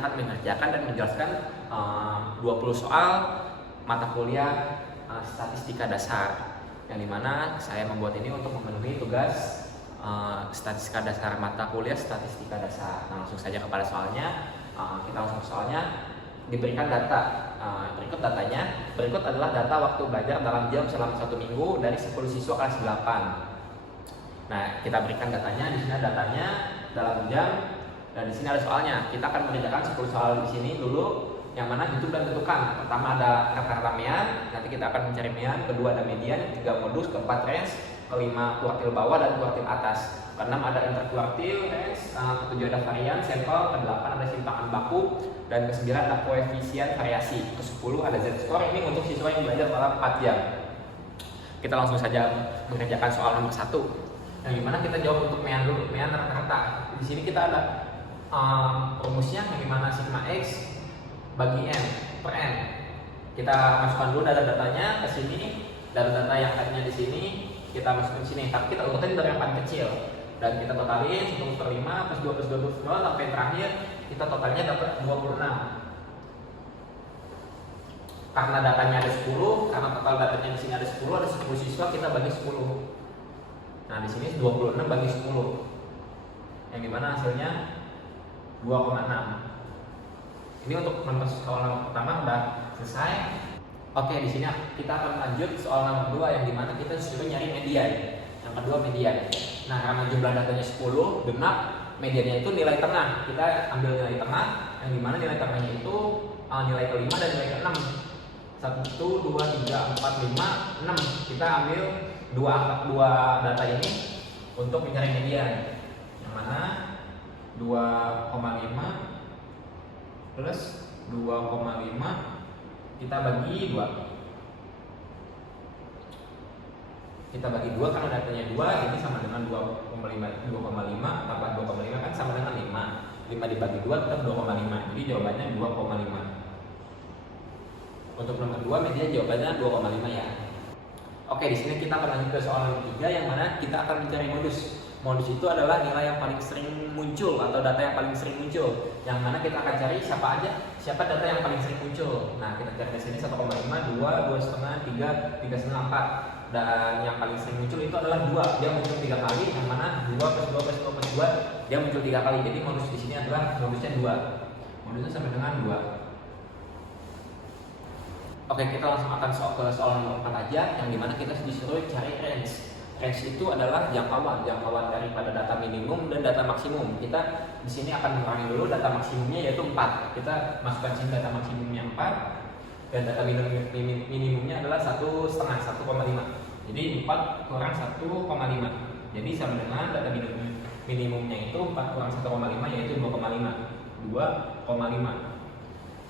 akan mengerjakan dan menjelaskan 20 soal mata kuliah statistika dasar, yang dimana saya membuat ini untuk memenuhi tugas statistika dasar mata kuliah statistika dasar. Nah, langsung saja kepada soalnya. Kita langsung ke soalnya. Diberikan data, berikut datanya. Berikut adalah data waktu belajar dalam jam selama 1 minggu dari 10 siswa kelas 8. Nah, kita berikan datanya. Di sini datanya dalam jam, dan di sini ada soalnya. Kita akan mengerjakan 10 soal di sini dulu, yang mana hitung dan tentukan. Pertama ada rata-rata mean, nanti kita akan mencari mean. Kedua ada median, ketiga modus, keempat range, kelima kuartil bawah dan kuartil atas. Keenam ada interkuartil, range, ketujuh ada varian, sampel, kedelapan ada simpangan baku, dan kesembilan ada koefisien variasi. Ke-10 ada z-score, ini untuk siswa yang belajar dalam 4 jam. Kita langsung saja mengerjakan soal nomor 1. Yang dimana kita jawab untuk mean dulu, mean rata-rata. Di sini kita ada rumusnya, yang dimana sigma x bagi n per n. Kita masukkan dulu data-datanya ke sini. Data-data yang tadinya di sini kita masukin sini, tapi kita urutin dari yang paling kecil. Dan kita totalin 1/5 plus 2 plus 2 plus 2 sampai terakhir kita totalnya dapat 26. Karena datanya ada 10, karena total datanya di sini ada 10 siswa, kita bagi 10. Nah, di sini 26 bagi 10. Yang dimana hasilnya 2,6. Ini untuk soal nomor pertama udah selesai. Oke, di sini kita akan lanjut soal nomor 2, yang dimana kita disuruh nyari median. Yang kedua median. Nah, karena jumlah datanya 10 genap, mediannya itu nilai tengah. Kita ambil nilai tengah, yang dimana nilai tengahnya itu nilai kelima dan nilai ke-6. 1, 2, 3, 4, 5, 6. Kita ambil dua data ini untuk mencari median. Yang mana 2,5 plus 2,5 kita bagi 2. Kita bagi 2 karena datanya 2, ini sama dengan 2,5 tambah 2,5 kan sama dengan 5. 5 dibagi 2 tetap 2,5. Jadi jawabannya 2,5. Untuk nomor 2 median jawabannya 2,5 ya. Oke, di sini kita akan lanjut ke soal nomor 3, yang mana kita akan mencari modus. Modus itu adalah nilai yang paling sering muncul atau data yang paling sering muncul. Yang mana kita akan cari siapa data yang paling sering muncul. Nah, kita cari di sini 1,5, 2, 2,5, 3, 3,5, 4. Dan yang paling sering muncul itu adalah 2. Dia muncul 3 kali, yang mana 2 plus 2 plus 2 plus 2 dia muncul 3 kali. Jadi modus di sini adalah modusnya 2. Modusnya sama dengan 2. Oke, kita langsung akan ke soal nomor 4 aja, yang dimana kita disuruh cari range. Range itu adalah jangkauan daripada data minimum dan data maksimum. Kita di sini akan mengurangi dulu data maksimumnya, yaitu 4. Kita masukkan sini data maksimumnya 4, dan data minimumnya adalah 1,5, 1,5. Jadi 4 kurang 1,5. Jadi sama dengan data minimumnya itu 4 kurang 1,5, yaitu 2,5. 2,5.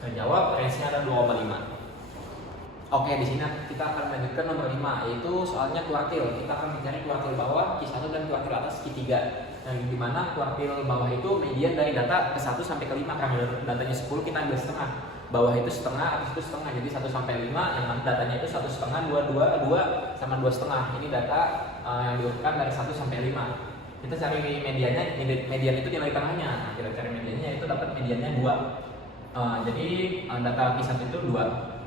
Terjawab, range-nya ada 2,5. Oke, di sini kita akan melanjutkan nomor 5, yaitu soalnya kuartil. Kita akan mencari kuartil bawah Q1 dan kuartil atas Q3. Yang dimana kuartil bawah itu median dari data ke 1 sampai ke 5. Karena datanya 10, kita ambil setengah. Bawah itu setengah, atas itu setengah. Jadi 1 sampai 5, yang mana datanya itu 1,5, 2 sama 2,5. Ini data yang diurutkan dari 1 sampai 5. Kita cari mediannya, median itu nilai tengahnya. Nah, kita cari mediannya, itu dapat mediannya 2. Jadi data Q1 itu 2.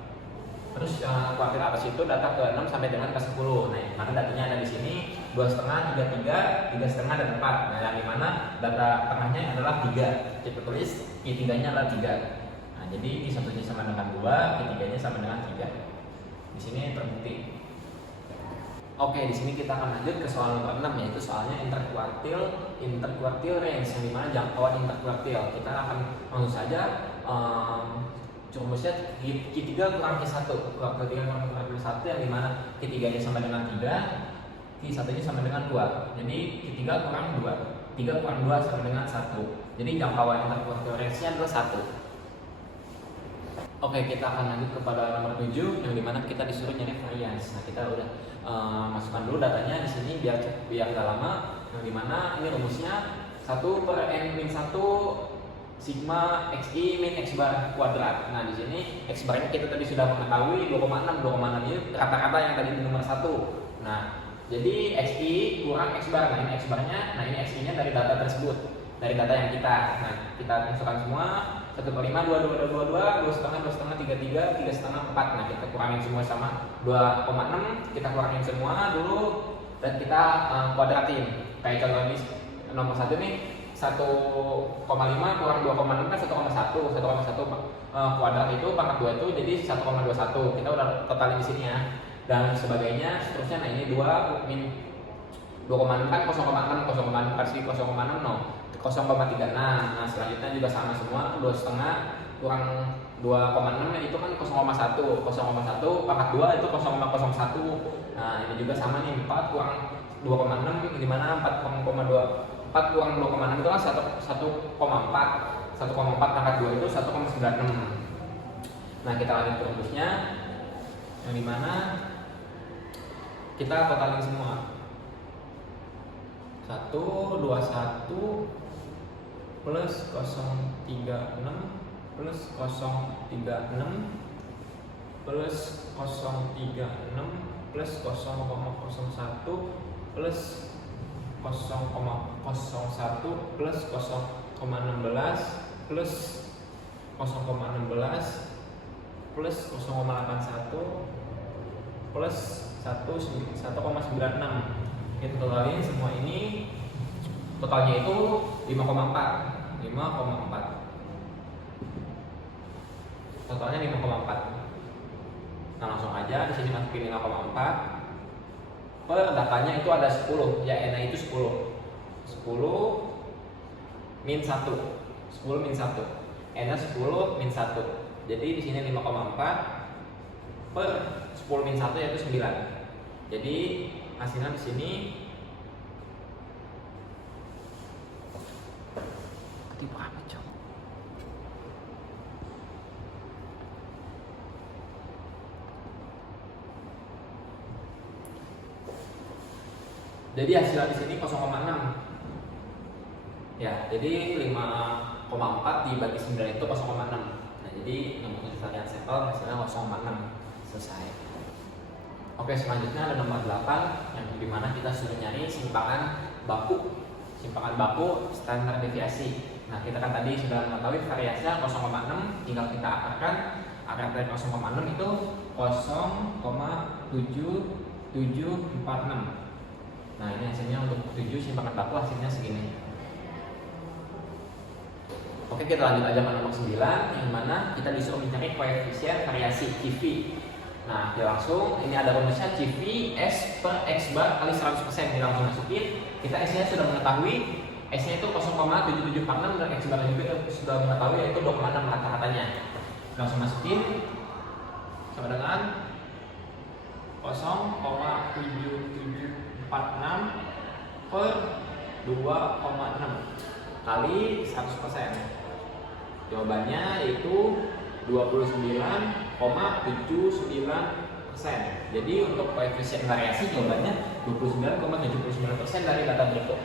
Terus kuartil atas itu data ke-6 sampai dengan ke-10. Nah, maka datanya ada di sini 2,5, 3, 3,5 dan 4. Nah, yang dimana data tengahnya adalah 3. Kita tulis Q3-nya adalah 3. Nah, jadi Q1-nya sama dengan 2, Q3-nya sama dengan 3. Di sini terbukti. Oke, di sini kita akan lanjut ke soal nomor 6, yaitu soalnya interkuartil range, yang dimana jangkauan interkuartil. Kita akan langsung saja rumusnya Q3 kurang Q1, kuartil 3 kurang kuartil 1, yang dimana Q3-nya sama dengan 3, Q1-nya sama dengan 2. Jadi Q3 kurang 2, 3 kurang 2 sama dengan 1. Jadi jangkauan interkuartil range-nya adalah 1. Oke, kita akan lanjut kepada nomor 7, yang dimana kita disuruh nyari varians. Nah, kita udah masukkan dulu datanya di sini biar nggak lama. Yang dimana ini rumusnya 1/n-1 sigma xi min x bar kuadrat. Nah, di sini x barnya kita tadi sudah mengetahui 2,6. 2,6 ini rata-rata yang tadi di nomor 1. Nah, jadi xi kurang x bar. Nah, ini x barnya, nah ini xi-nya dari data tersebut. dari data yang kita. Nah, kita masukkan semua 1/5, 2 setengah, 3, 3,5, 4. Nah, kita kurangin semua sama 2,6, kita kurangin semua dulu dan kita kuadratin. Kayak contoh ini nomor 1 nih, 1,5 kurang 2,6 kan 1,1. 1,1 kuadrat itu pangkat 2 itu jadi 1,21. Kita udah totalin di sini ya. Dan sebagainya seterusnya. Nah, ini 2 min 2,6 kan 0,6 kasih 0,6 0,36. Nah, selanjutnya juga sama semua, 2 setengah kurang 2,6 itu kan 0,1 pangkat 2 itu 0,01. Nah, ini juga sama nih, 4 kurang 2,6 dimana 4 kurang 2,6 itu kan 1,4 pangkat 2 itu 1,96. Nah, kita lanjut ke rumusnya yang dimana kita totalin semua 121 plus 036 plus 036 plus 036 plus 0,01 plus 0,01 plus 0,16 plus 0,16 plus 0,81 plus 1,96. Kita totalin semua ini, totalnya itu 5,4. Totalnya 5,4. Nah, langsung aja di sini masukin 5,4. Per datanya itu ada 10, ya N itu 10 min 1, 10 min 1, N 10 min 1. Jadi di sini 5,4 per 10 min 1 yaitu 9. Jadi hasilnya di sini berapa, Cok? Jadi hasilnya di sini 0,6. Ya, jadi 5,4 dibagi 9 itu 0,6. Nah, jadi nomor varian sampel hasilnya 0,6. Selesai. Oke, selanjutnya ada nomor 8 yang dimana kita sudah nyari simpangan baku standar deviasi. Nah, kita kan tadi sudah mengetahui variasinya 0,6, tinggal kita akarkan. Akar dari 0,6 itu 0,7746. Nah, ini hasilnya untuk 7 simpangan baku hasilnya segini. Oke, kita lanjut aja ke nomor 9 yang mana kita disuruh mencari koefisien variasi CV. Nah, ya langsung ini ada rumusnya CV S per X bar kali 100%. Kita langsung masukin. Kita S-nya sudah mengetahui, S-nya itu 0,7746 dan X bar juga sudah mengetahui yaitu 2,6 rata-ratanya. Langsung masukin sama dengan 0,7746 per 2,6 kali 100%. Jawabannya yaitu 29,79%. Jadi untuk koefisien variasi jawabannya 29,79% dari data berikut.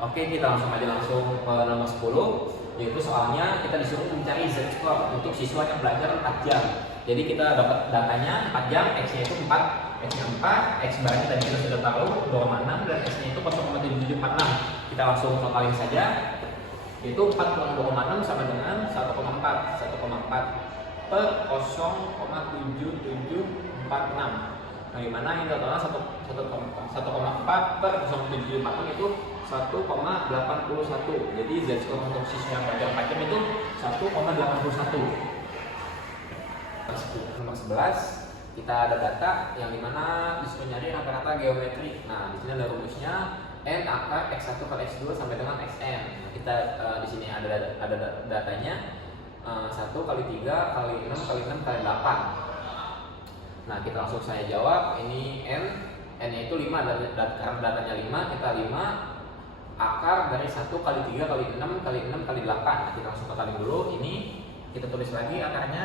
Oke, kita langsung ke nomor 10, yaitu soalnya kita disuruh mencari Z-score untuk siswa yang belajar 4 jam. Jadi kita dapat datanya 4 jam, X-nya itu 4, X-nya 4, X barnya tadi kita sudah tahu 2,6 dan X-nya itu 0,7746. Kita langsung totalin saja. Itu 4 kurang 2,6 sama dengan 1,4 per 0,7746. Nah, gimana ini totalnya 1,4 per 0,7746 itu 1,81. Jadi Z-score untuk siswa yang belajar 4 jam itu 1,81. Nomor 11 kita ada data yang dimana disuruh nyari rata-rata geometri. Nah, di sini ada rumusnya N akar X1 per X2 sampai dengan Xn. Nah, kita di sini ada datanya 1 kali 3 kali 6 kali 6 kali 8. Nah, kita langsung saya jawab. Ini N-nya itu 5, karena datanya 5, kita 5 akar dari 1 kali 3 kali 6 kali 6 kali 8. Nah, kita langsung totalin dulu. Ini kita tulis lagi akarnya.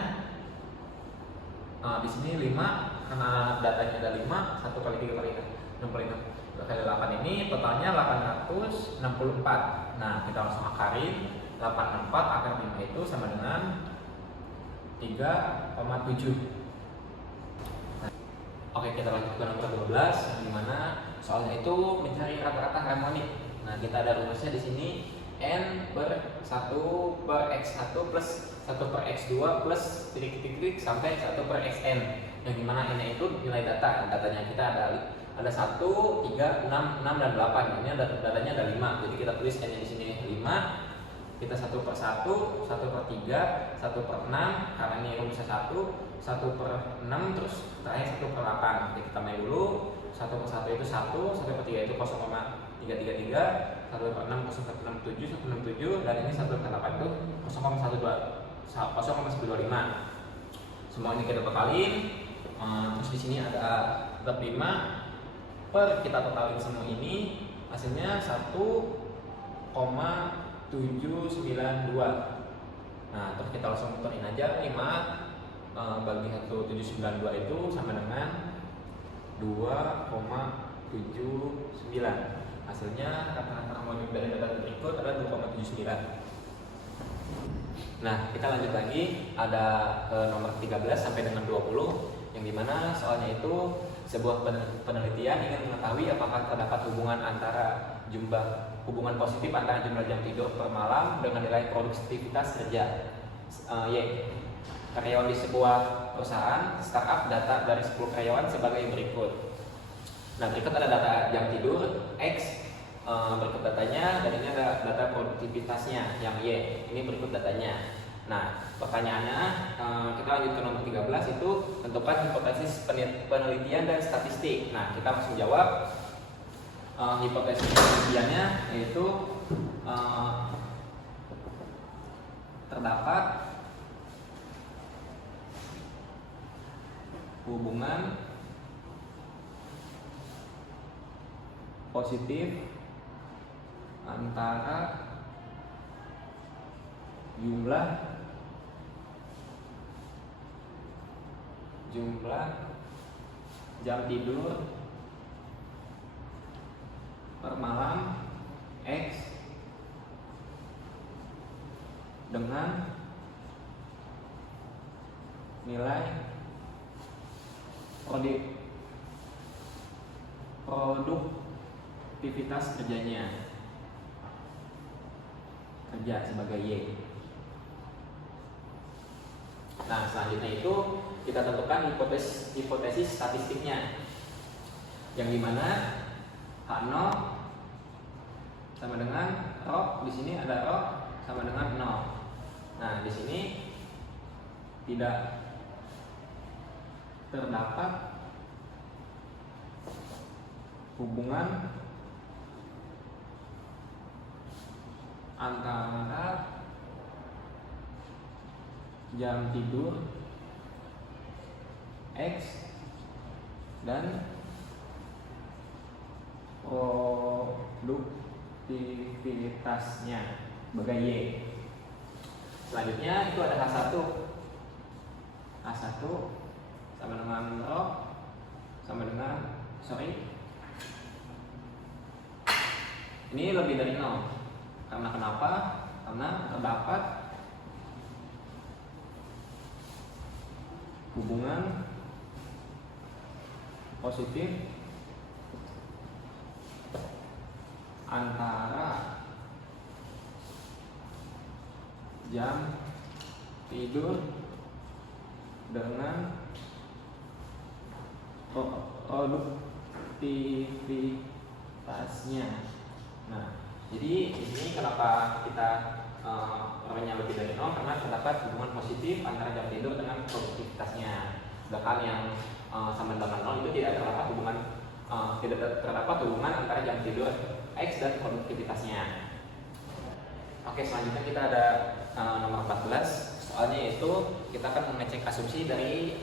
Di sini 5 karena datanya ada 5, 1 kali 3 kali 6 kali 6 kali 8 ini totalnya 864. Nah, kita langsung akarin. 864 akar 5 itu sama dengan 3,7. Oke, kita lanjut ke nomor 12 yang dimana soalnya itu mencari rata-rata harmonik. Nah, kita ada rumusnya di sini n per 1 per x1 plus 1 per x2 plus titik-titik sampai 1 per xn, yang dimana n itu nilai data. Datanya kita ada 1, 3, 6, 6 dan 8. Ini datanya ada 5. Jadi kita tulis n di sini 5. Kita 1 per 1, 1 per 3, 1 per 6, karena ini rumusnya 1 per 6, terus terakhir 1 per 8. Jadi kita main dulu. 1 per 1 itu 1, 1 per 3 itu 0,333, 1 per 6 0,167, 167, dan ini 1 per 8 itu 0,125. Semua ini kita totalin. Terus di sini ada tetap 5 per kita totalin semua ini, hasilnya 1,792. Nah, terus kita langsung muterin aja. 5 bagi 1,792 itu sama dengan 2,79. Hasilnya rata-rata harmonik dari data berikut adalah 2,79. Nah, kita lanjut lagi, ada nomor 13 sampai dengan 20, yang dimana soalnya itu sebuah penelitian ingin mengetahui apakah terdapat hubungan positif antara jumlah jam tidur per malam dengan nilai produktivitas kerja. Y. Karyawan di sebuah perusahaan startup data dari 10 karyawan sebagai berikut. Nah, berikut ada data jam tidur X, berikut datanya, dan ini ada data produktivitasnya yang Y. Ini berikut datanya. Nah, pertanyaannya, kita lanjut ke nomor 13, itu tentukan hipotesis penelitian dan statistik. Nah, kita langsung jawab. Hipotesis penelitiannya yaitu terdapat hubungan positif antara jumlah jam tidur per malam X dengan nilai produktivitas kerja sebagai Y. Nah, selanjutnya itu kita tentukan hipotesis statistiknya, yang dimana H0 sama dengan rho. Di sini ada rho sama dengan 0. Nah, di sini tidak terdapat hubungan antara jam tidur X dan produktivitasnya sebagai Y. Selanjutnya itu ada H1 sama dengan rho sama dengan ini lebih dari 0. Karena kenapa? Karena terdapat hubungan positif antara jam tidur dengan produktivitasnya. Nah, jadi di sini kenapa kita namanya lebih dari 0, karena terdapat hubungan positif antara jam tidur dengan produktivitasnya. Sedangkan yang sama dengan 0 itu tidak terdapat hubungan antara jam tidur X dan produktivitasnya. Oke, selanjutnya kita ada nomor 14. Soalnya itu kita akan mengecek asumsi dari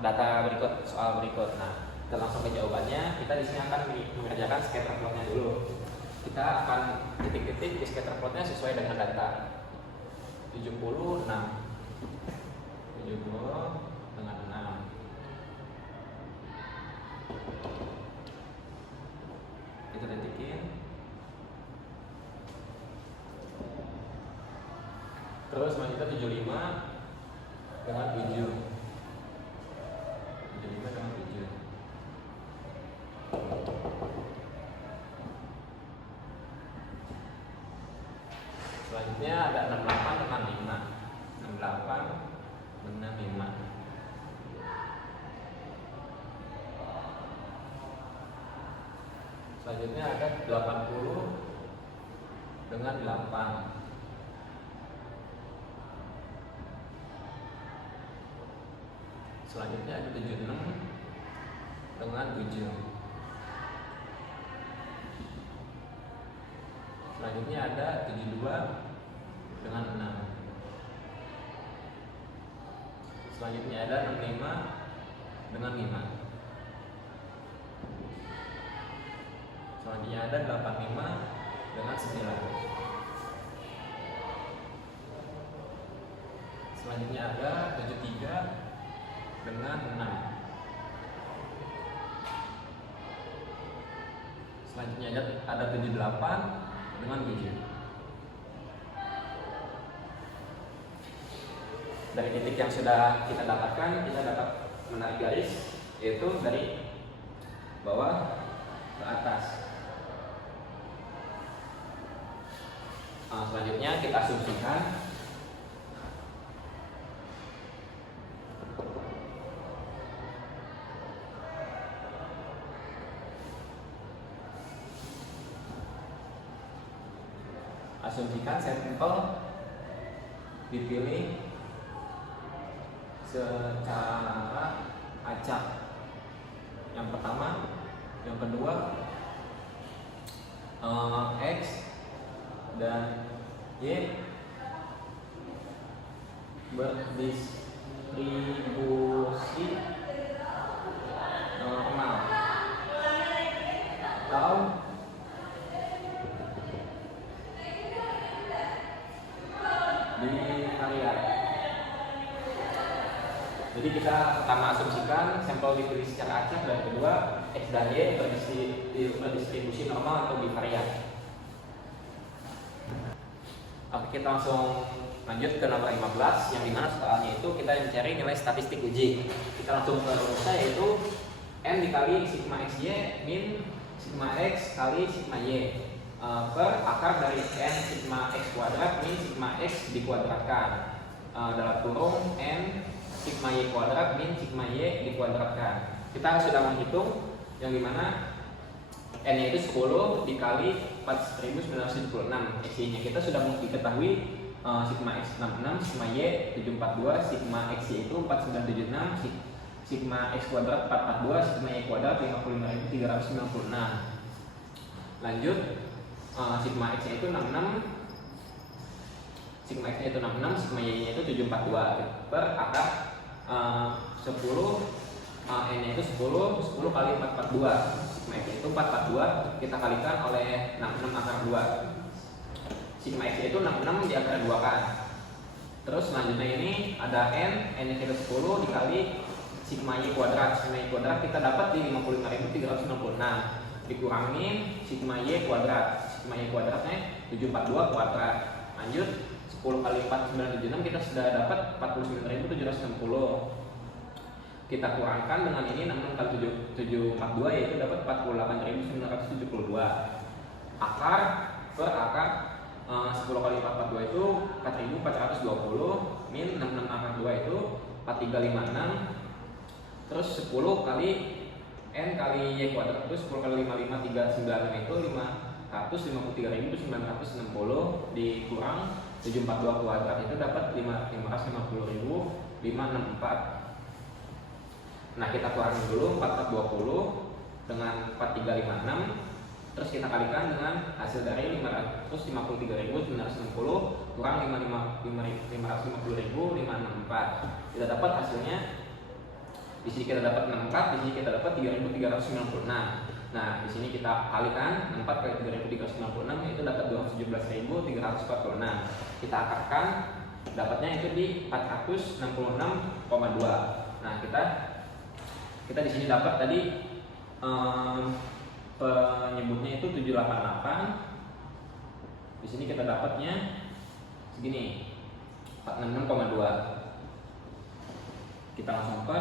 data berikut, soal berikut. Nah, kita langsung ke jawabannya. Kita di sini akan mengerjakan scatter plotnya dulu. Kita akan titik-titik di scatter plotnya sesuai dengan data 70 dengan 6. Kita titikin. Terus selanjutnya 75 dengan 7. 75 dengan 7. dengan 5. Selanjutnya ada 80 dengan 8. Selanjutnya ada 76 dengan 7. Selanjutnya ada 72 dengan 6. Selanjutnya ada 65 dengan 5. Selanjutnya ada 85 dengan 9. Selanjutnya ada 73 dengan 6. Selanjutnya ada 78 dengan 7. Dari titik yang sudah kita dapatkan, kita dapat menarik garis, yaitu dari bawah ke atas. Selanjutnya kita asumsikan sampel dipilih secara acak. Yang pertama, yang kedua, X dan Y berdistribusi normal atau bivariat. Jadi kita pertama asumsikan sampel dipilih secara acak, dan kedua X dan Y berdistribusi normal atau bivariat. Oke, kita langsung lanjut ke nomor 15, yang dimana soalnya itu kita mencari nilai statistik uji. Kita langsung ke rumusnya, yaitu N dikali sigma XY min sigma X kali sigma Y per akar dari N sigma X kuadrat min sigma X dikuadratkan dalam kurung N sigma Y kuadrat min sigma Y dikuadratkan. Kita sudah menghitung yang dimana N nya itu 10 dikali 4976. X-nya kita sudah diketahui, sigma X 66, sigma Y 742, sigma X itu 4976, sigma X kuadrat 442, sigma Y kuadrat 55396. Lanjut, sigma X nya itu 66, sigma X nya itu 66, sigma Y nya itu 742 per akar 10, N nya itu 10 kali 442. Sigma X itu 442, kita kalikan oleh 66 akar 2. Sigma X itu 66 di akar 2 kan. Terus selanjutnya ini ada N nya kita 10 dikali sigma Y kuadrat. Sigma Y kuadrat kita dapat di 55.366 dikurangin sigma Y kuadrat. Sigma Y kuadratnya 742 kuadrat. Lanjut 10 kali 4976 kita sudah dapat 49.760. Kita kurangkan dengan ini 66 kali 742, yaitu dapat 48.972. Akar per akar 10 kali 442 itu 4.420 min 66 akar 2 itu 4356. Terus 10 kali N kali Y kuadrat itu 10 kali 55396 itu 553.960 dikurang 742 kuadrat itu dapat 550.564. Nah, kita kurangin dulu 4420 dengan 4356, terus kita kalikan dengan hasil dari 553.960 kurang 550.564. Kita dapat hasilnya, di sini kita dapat 64, di sini kita dapat 3.396. Nah, di sini kita kalikan 4 kali 3.396 itu dapat 217.346. Kita akarkan, dapatnya itu di 466,2. Nah, kita di sini dapat tadi penyebutnya itu 788. Di sini kita dapatnya segini, 466,2. Kita langsung ke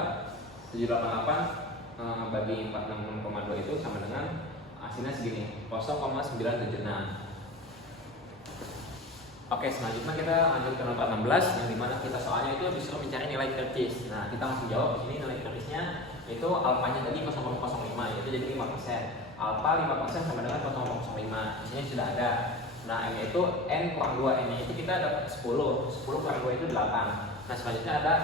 788 bagi 466,2 itu sama dengan hasilnya segini, 0,976. Oke, selanjutnya kita lanjut ke nomor 16 yang dimana kita soalnya itu disuruh mencari nilai kritis. Nah, kita langsung jawab. Di sini nilai kritisnya itu alfanya tadi 0,05, itu jadi 5%. Alfa 5% sama dengan 0,05. Di sini sudah ada. Nah, M itu N kurang 2. N itu kita dapat 10. 10 kurang 2 itu 8. Nah, selanjutnya ada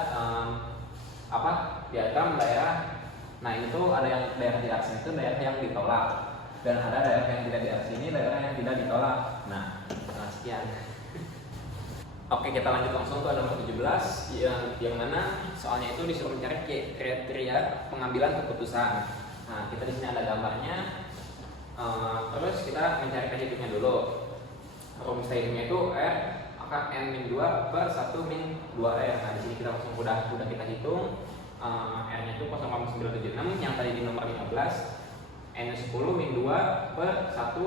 diagram daerah. Nah, ini tuh ada yang daerah di atas itu daerah yang ditolak. Dan ada daerah yang tidak di atas ini daerah yang tidak ditolak. Nah sekian. Oke, kita lanjut langsung ke nomor 17 yang mana soalnya itu disuruh mencari kriteria pengambilan keputusan. Nah, kita di sini ada gambarnya. Terus kita mencari perhitungnya dulu. Rumus perhitungnya itu R akan N-2 per 1 min 2R. Nah, di sini kita langsung udah kita hitung. R-nya itu 0,976 yang tadi di nomor 15. N10 min 2 per 1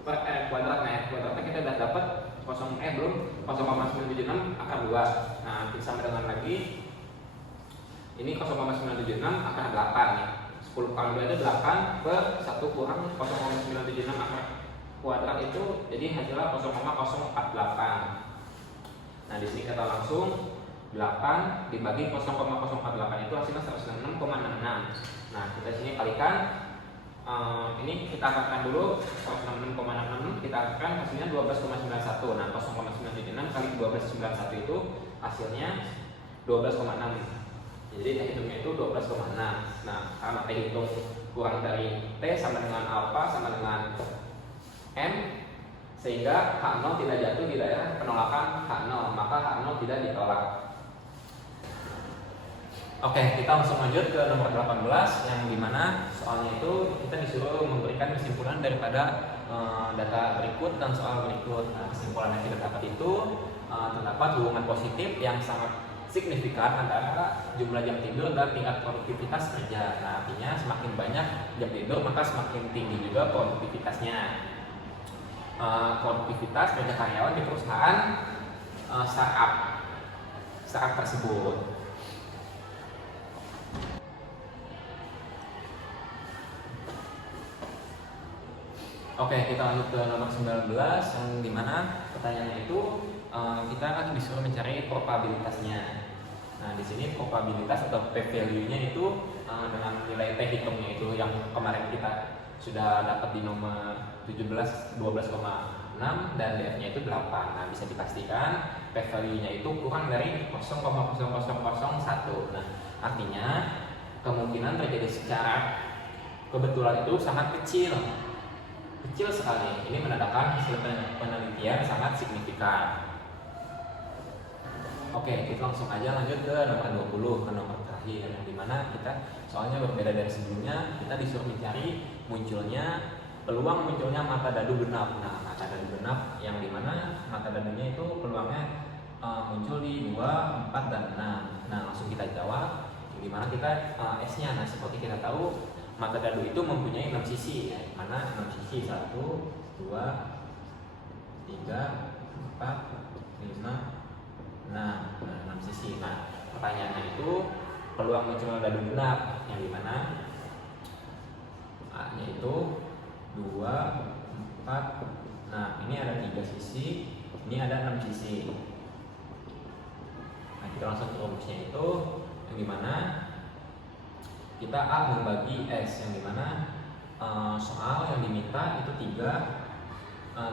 per R kuadrat. Nah, R kuadratnya kita udah dapat 0,976 akar 2. Nah, sama dengan lagi ini 0,976 akar 8 nih. 10 kurang 2 itu 8 per 1 kurang 0,976 akar kuadrat itu jadi hasilnya 0,048. Nah, di sini kita langsung 8 dibagi 0,048 itu hasilnya 166,66. Nah, kita sini kalikan. Ini kita angkatkan dulu 166,66, kita angkatkan hasilnya 12,91. Nah, 0,976 kali 12,91 itu hasilnya 12,6. Jadi hitungnya itu 12,6. Nah, karena hitung kurang dari T sama dengan alfa sama dengan M, sehingga H0 tidak jatuh di daerah penolakan H0, maka H0 tidak ditolak. Oke, kita langsung lanjut ke nomor 18 yang dimana soalnya itu kita disuruh memberikan kesimpulan daripada data berikut dan soal berikut. Nah, kesimpulan yang kita dapat itu terdapat hubungan positif yang sangat signifikan antara jumlah jam tidur dan tingkat produktivitas kerja. Nah, artinya semakin banyak jam tidur maka semakin tinggi juga produktivitasnya. Produktivitas kerja karyawan di perusahaan startup tersebut. Oke, kita lanjut ke nomor 19 yang dimana pertanyaannya itu kita akan disuruh mencari probabilitasnya. Nah, di sini probabilitas atau p-value-nya itu dengan nilai t hitungnya itu yang kemarin kita sudah dapat di nomor 17 12,6 dan df-nya itu 8. Nah, bisa dipastikan p-value-nya itu kurang dari 0,0001. Nah, artinya kemungkinan terjadi secara kebetulan itu sangat kecil sekali. Ini menandakan hasil penelitian sangat signifikan. Oke, kita langsung aja lanjut ke nomor 20, ke nomor terakhir yang dimana kita soalnya berbeda dari sebelumnya, kita disuruh mencari peluang munculnya mata dadu genap. Nah, mata dadu genap yang dimana mata dadunya itu peluangnya muncul di 2, 4, dan 6. Nah, langsung kita jawab yang dimana kita S-nya. Nah, seperti kita tahu mata dadu itu mempunyai 6 sisi, ya, mana 6 sisi 1, 2, 3, 4, 5, 6. Nah, 6 sisi. Nah, pertanyaannya itu peluang munculnya dadu genap yang dimana A-nya itu 2, 4. Nah, ini ada 3 sisi, ini ada 6 sisi. Nah, kita langsung ke rumusnya itu yang dimana kita A membagi S yang dimana soal yang diminta itu 3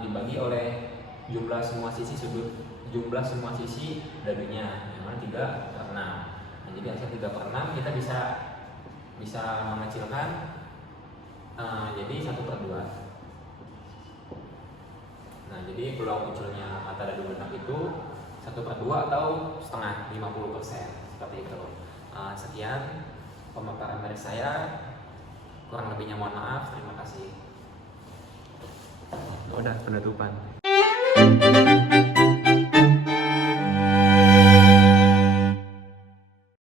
dibagi oleh jumlah semua sisi dadunya yang mana 3/6. Nah, jadi hasil 3/6 kita bisa mengecilkan jadi 1/2. Nah, jadi peluang munculnya mata dadu genap itu 1/2 atau setengah, 50%, seperti itu. Sekian pemaparan dari saya, kurang lebihnya mohon maaf. Terima kasih. Udah penutupan.